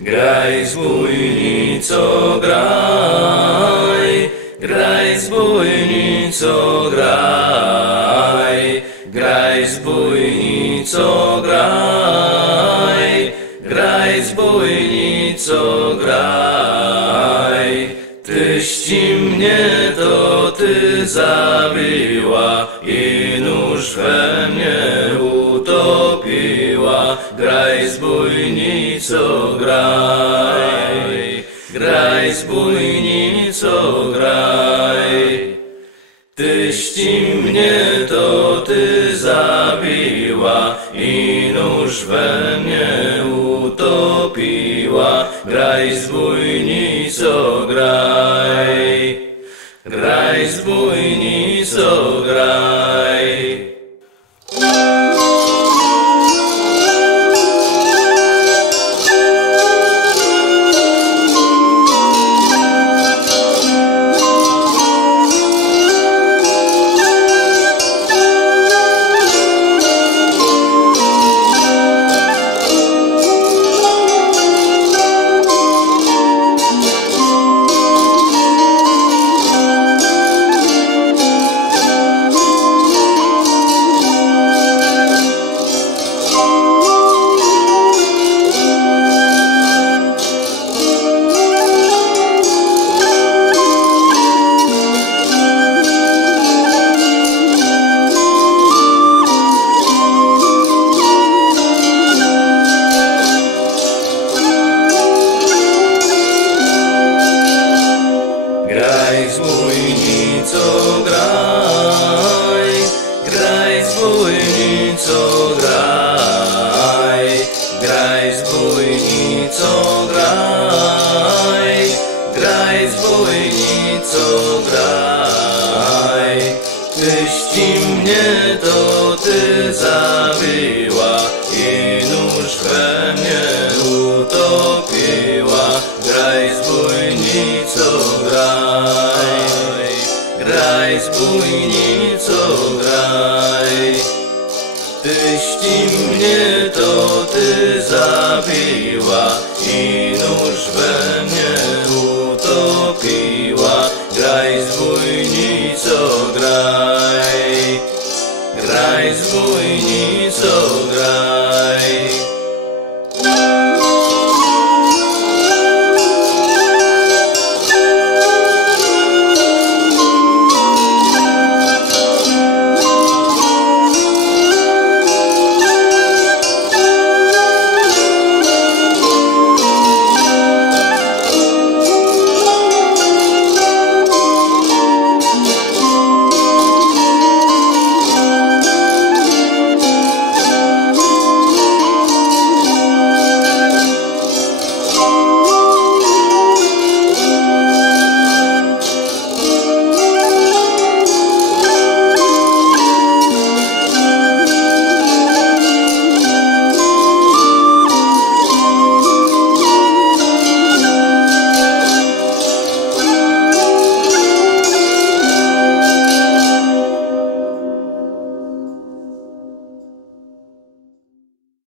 Graj zbójnico, graj, graj zbójnico, graj, graj zbójnico, graj, graj zbójnico, graj. Tyś mnie to ty zabiła i nóż we mnie utopiła. Graj zbójnico, graj, graj zbójnico, graj. Tyś mnie to ty zabiła i nóż we mnie utopiła. Graj zbójnico, graj, graj zbójnico, graj. Graj zbójnico, graj, graj zbójnico, graj, graj zbójnico, graj, graj zbójnico, graj. Tyś mnie to ty zabiła i nóż we mnie utopiła. Graj zbójnico, graj, graj zbójnico, graj. Tyś mnie to ty zabiła